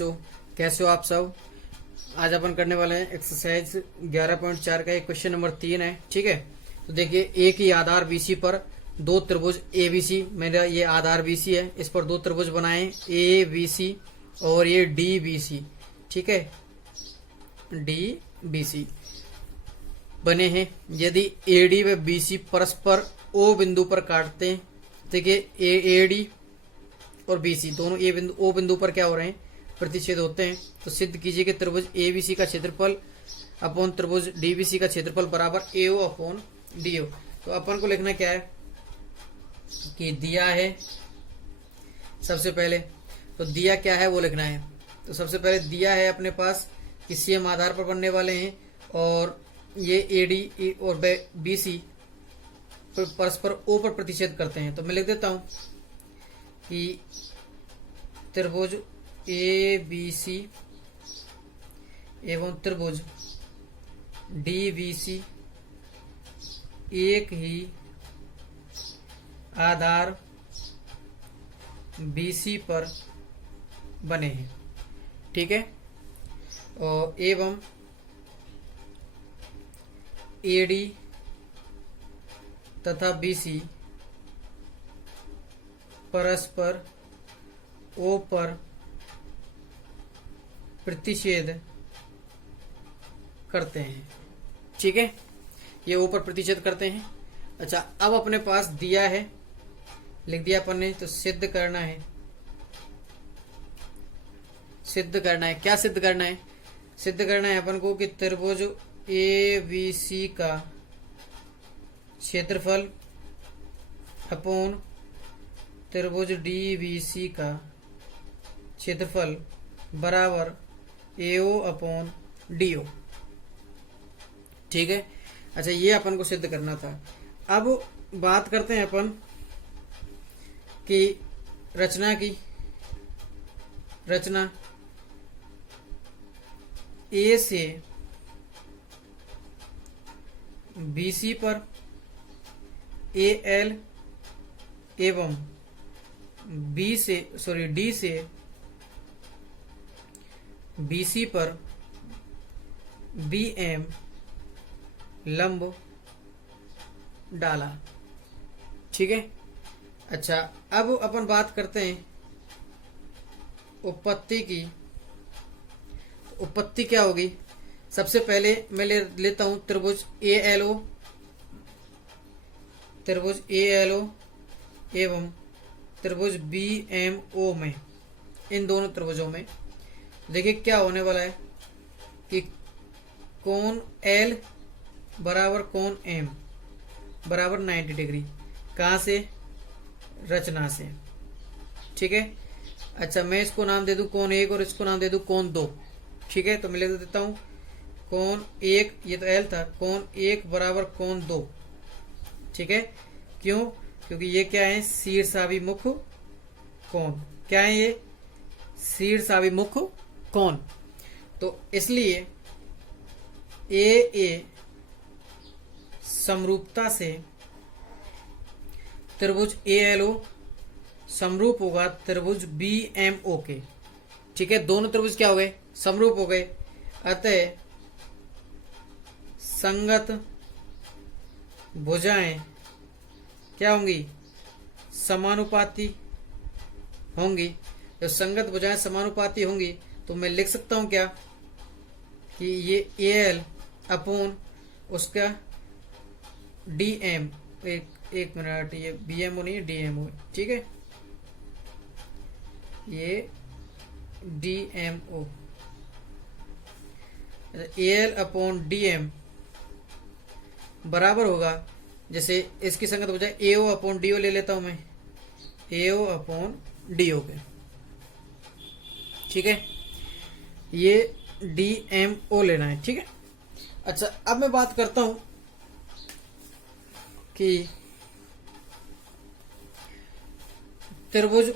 बच्चों, कैसे हो आप सब। आज अपन करने वाले हैं एक्सरसाइज 11.4 का एक क्वेश्चन नंबर 3 है। ठीक है, तो देखिए एक ही आधार बीसी पर दो त्रिभुज एबीसी, मेरा ये आधार बीसी है, इस पर दो त्रिभुज बनाए ए बी सी और ये डी बी सी। ठीक है, डी बी सी बने हैं। यदि एडी व बीसी परस्पर ओ बिंदु पर काटते हैं, देखिए एडी और बीसी दोनों ए बिंदु ओ बिंदु पर क्या हो रहे हैं, प्रतिच्छेद होते हैं। तो सिद्ध कीजिए कि त्रिभुज एबीसी का क्षेत्रफल अपॉन त्रिभुज डीबीसी का क्षेत्रफल बराबर एओ अपॉन डीओ। तो अपन को लिखना क्या है कि दिया है, सबसे पहले तो दिया क्या है वो लिखना है। तो सबसे पहले दिया है अपने पास कि सीएम आधार पर बनने वाले हैं और ये एडी और बीसी परस्पर ओ पर प्रतिच्छेद करते हैं। तो मैं लिख देता हूं कि त्रिभुज ए बी सी एवं त्रिभुज डी बी सी एक ही आधार बीसी पर बने हैं। ठीक है, और एवं एडी तथा बीसी परस्पर ओ पर प्रतिच्छेद करते हैं। ठीक है, ये ओ पर प्रतिच्छेद करते हैं। अच्छा, अब अपने पास दिया है, लिख दिया अपन ने, तो सिद्ध करना है। सिद्ध करना है, क्या सिद्ध करना है? सिद्ध करना है अपन को कि त्रिभुज ए बी सी का क्षेत्रफल अपॉन त्रिभुज डी बी सी का क्षेत्रफल बराबर एओ अपॉन डीओ। ठीक है, अच्छा ये अपन को सिद्ध करना था। अब बात करते हैं अपन कि रचना की। रचना ए से बीसी पर ए एल एवं डी से बीसी पर बी एम लंब डाला। ठीक है, अच्छा अब अपन बात करते हैं उत्पत्ति की। उत्पत्ति क्या होगी? सबसे पहले मैं लेता हूं त्रिभुज ए एल ओ एवं त्रिभुज बी एम ओ में, इन दोनों त्रिभुजों में देखिए क्या होने वाला है कि कोण L बराबर कोण M बराबर 90 डिग्री। कहां से? रचना से। ठीक है, अच्छा मैं इसको नाम दे दूं कोण 1 और इसको नाम दे दूं कोण 2। ठीक है, तो मैं लिख देता हूं कोण 1, ये तो L था, कोण 1 बराबर कोण 2। ठीक है, क्यों? क्योंकि ये क्या है, शीर्षाभिमुख कोण। क्या है ये? शीर्षाभिमुख कोण। तो इसलिए ए समरूपता से त्रिभुज एएलओ समरूप होगा त्रिभुज बीएमओ के। ठीक है, दोनों त्रिभुज क्या हो गए? समरूप हो गए। अतः संगत भुजाएं क्या होंगी? समानुपाती होंगी। जब संगत भुजाएं समानुपाती होंगी तो मैं लिख सकता हूं क्या कि ये एल अपॉन उसका डीएम, एक मिनट, ये बीएमओ नहीं है, डीएमओ। ठीक है, ये डीएमओ, एल अपॉन डीएम बराबर होगा, जैसे इसकी संगत भुजा एओ अपॉन डीओ ले लेता हूं मैं, एओ अपॉन डीओ के। ठीक है, ये डीएमओ लेना है। ठीक है, अच्छा अब मैं बात करता हूं कि त्रिभुज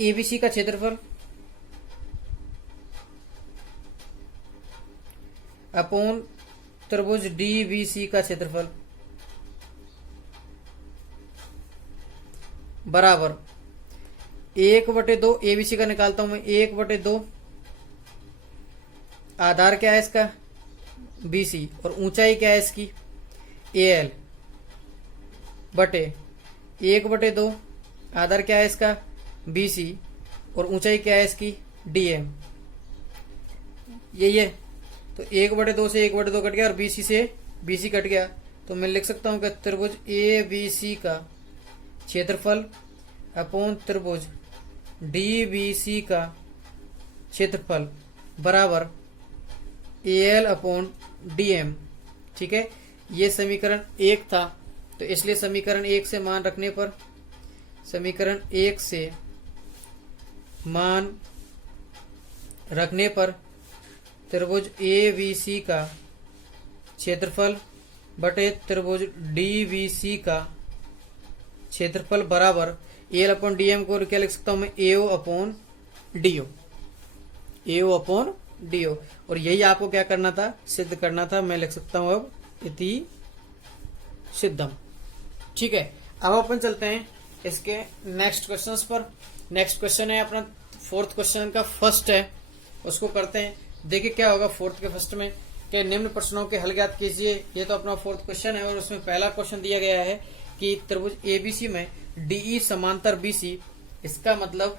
एबीसी का क्षेत्रफल अपॉन त्रिभुज डीबीसी का क्षेत्रफल बराबर 1/2, एबीसी का निकालता हूं मैं, 1/2 आधार क्या है इसका BC और ऊंचाई क्या है इसकी AL बटे 1/2 आधार क्या है इसका BC और ऊंचाई क्या है इसकी DM यही है। तो 1/2 से 1/2 कट गया और BC से BC कट गया, तो मैं लिख सकता हूं कि त्रिभुज ABC का क्षेत्रफल अपॉन त्रिभुज DBC का क्षेत्रफल बराबर AL अपॉन DM। ठीक है, ये समीकरण 1 था, तो इसलिए समीकरण 1 से मान रखने पर समीकरण 1 से मान रखने पर त्रिभुज ABC का क्षेत्रफल बटे त्रिभुज DBC का क्षेत्रफल बराबर AL अपॉन DM को क्या लिख सकता हूं मैं AO upon DO, AO upon DO। और यही आपको क्या करना था सिद्ध करना था। मैं लिख सकता हूं अब इति सिद्धम। ठीक है, अब अपन चलते हैं इसके नेक्स्ट क्वेश्चंस पर। नेक्स्ट क्वेश्चन है अपना 4th क्वेश्चन का फर्स्ट है, उसको करते हैं। देखिए क्या होगा 4th के फर्स्ट में कि निम्न प्रश्नों के हल ज्ञात कीजिए। ये तो अपना 4th क्वेश्चन है और उसमें पहला क्वेश्चन दिया गया है कि त्रिभुज ABC में DE समांतर BC। इसका मतलब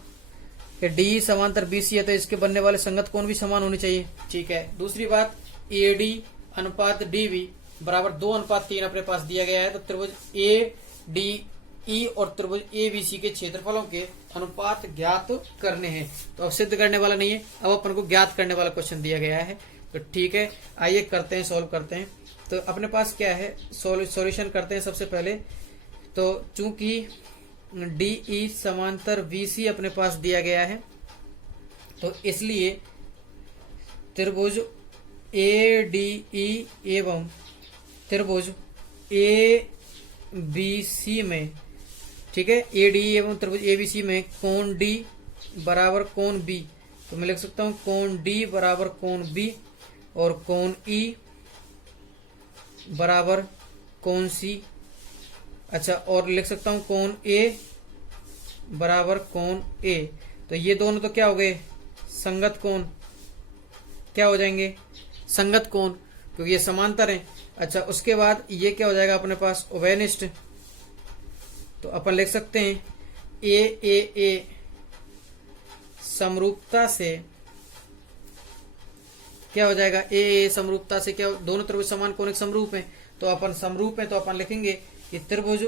कि DE समांतर BC है तो इसके बनने वाले संगत कोण भी समान होनी चाहिए। ठीक है, दूसरी बात AD अनुपात DB बराबर 2:3 अपने पास दिया गया है, तो त्रिभुज ADE और त्रिभुज ABC के क्षेत्रफलों के अनुपात ज्ञात करने हैं। तो अब सिद्ध करने वाला नहीं है, अब अपन को ज्ञात करने वाला क्वेश्चन दिया गया है। तो ठीक है, आइए करते हैं, सॉल्व करते हैं। तो अपने पास क्या है, सॉल्यूशन करते हैं सबसे पहले। तो चूंकि DE समांतर BC अपने पास दिया गया है, तो इसलिए त्रिभुज ADE एवं त्रिभुज ABC में, ठीक है, ADE एवं त्रिभुज ABC में कोण D बराबर कोण B। तो मैं लिख सकता हूं कोण D बराबर कोण B और कोण E बराबर कोण C। अच्छा, और लिख सकता हूं कोण A बराबर कोण A। तो ये दोनों तो क्या हो गए संगत कोण, क्या हो जाएंगे संगत कोण, क्योंकि ये समांतर है। अच्छा, उसके बाद ये क्या हो जाएगा अपने पास उभयनिष्ठ। तो अपन लिख सकते हैं A समरूपता से क्या हो जाएगा, A समरूपता से क्या, दोनों त्रिभुज समान कोणिक समरूप हैं, तो अपन समरूप हैं, तो अपन लिखेंगे कि त्रिभुज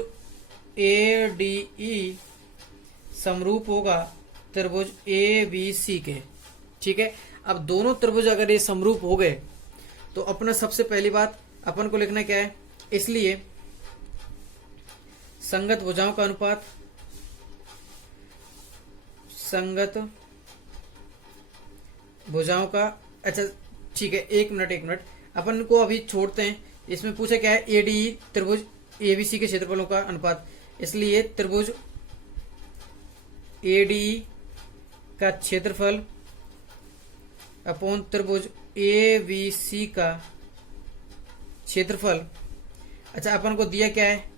ADE समरूप होगा त्रिभुज ABC के। ठीक है, अब दोनों त्रिभुज अगर ये समरूप हो गए तो अपना सबसे पहली बात अपन को लिखना क्या है, इसलिए संगत भुजाओं का अनुपात, संगत भुजाओं का, अच्छा ठीक है, एक मिनट अपन को अभी छोड़ते हैं। इसमें पूछा क्या है ADE त्रिभुज ABC के क्षेत्रफलों का अनुपात, इसलिए त्रिभुज ADE का क्षेत्रफल अपॉन त्रिभुज ABC का क्षेत्रफल। अच्छा, अपन को दिया क्या है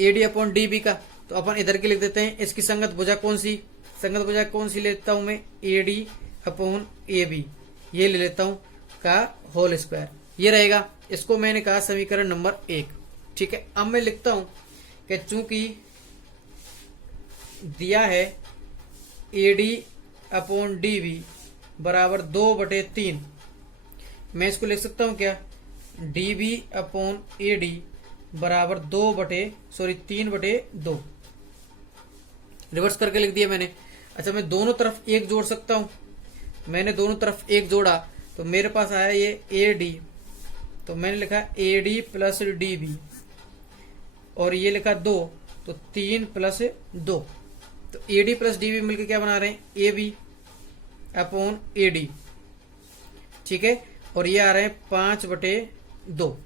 AD अपॉन DB का, तो अपन इधर के लिख देते हैं। इसकी संगत भुजा कौन सी, संगत भुजा कौन सी लेता हूं मैं AD अपॉन AB, ये ले लेता हूं का होल स्क्वायर, ये रहेगा। इसको मैंने कहा समीकरण नंबर 1। ठीक है, अब मैं लिखता हूं कि चूंकि दिया है AD अपॉन DB बराबर 2/3, मैं इसको लिख सकता हूं क्या DB अपॉन AD बराबर 3/2, रिवर्स करके लिख दिया मैंने। अच्छा, मैं दोनों तरफ 1 जोड़ सकता हूं, मैंने दोनों तरफ 1 जोड़ा तो मेरे पास आया ये AD, तो मैंने लिखा AD प्लस DB और ये लिखा 2, तो 3 + 2, तो AD प्लस DB मिलकर क्या बना रहे हैं AB अपॉन AD। ठीक है, और ये आ रहे हैं 5/2।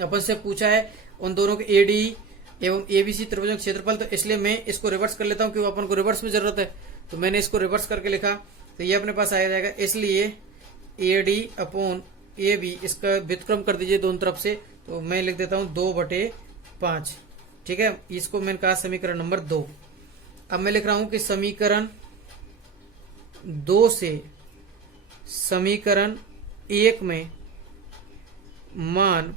अपन से पूछा है उन दोनों के ADE एवं ABC त्रिभुजों का क्षेत्रफल, तो इसलिए मैं इसको रिवर्स कर लेता हूं क्योंकि अपन को रिवर्स में जरूरत है, तो मैंने इसको रिवर्स करके लिखा, तो ये अपने पास आ जाएगा। इसलिए AD अपॉन AB, इसका व्युत्क्रम कर दीजिए दोनों तरफ से, तो मैं लिख देता हूं 2/5। ठीक है, इसको मैंने कहा समीकरण नंबर 2। अब मैं लिख रहा हूं कि समीकरण 2 से समीकरण 1 में मान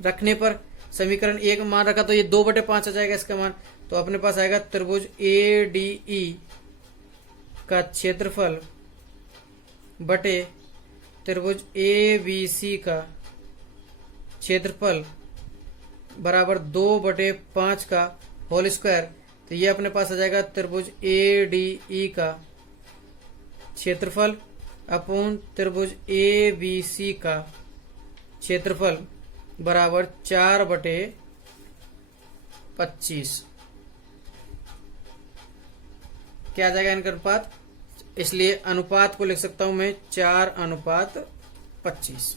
रखने पर, समीकरण 1 में मान रखा तो ये 2/5 आ जाएगा इसका मान। तो अपने पास आएगा त्रिभुज ADE का क्षेत्रफल बटे त्रिभुज ABC का क्षेत्रफल बराबर 2/5 का होल स्क्वायर। तो ये अपने पास आ जाएगा त्रिभुज ADE का क्षेत्रफल अपॉन त्रिभुज ABC का क्षेत्रफल बराबर 4/25। क्या आ जाएगा इनका अनुपात, इसलिए अनुपात को लिख सकता हूं मैं 4:25।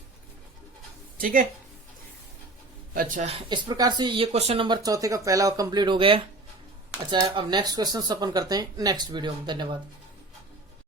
ठीक है। अच्छा, इस प्रकार से ये क्वेश्चन नंबर 4 का पहला कंप्लीट हो गया। अच्छा, अब नेक्स्ट क्वेश्चन अपन करते हैं नेक्स्ट वीडियो में। धन्यवाद।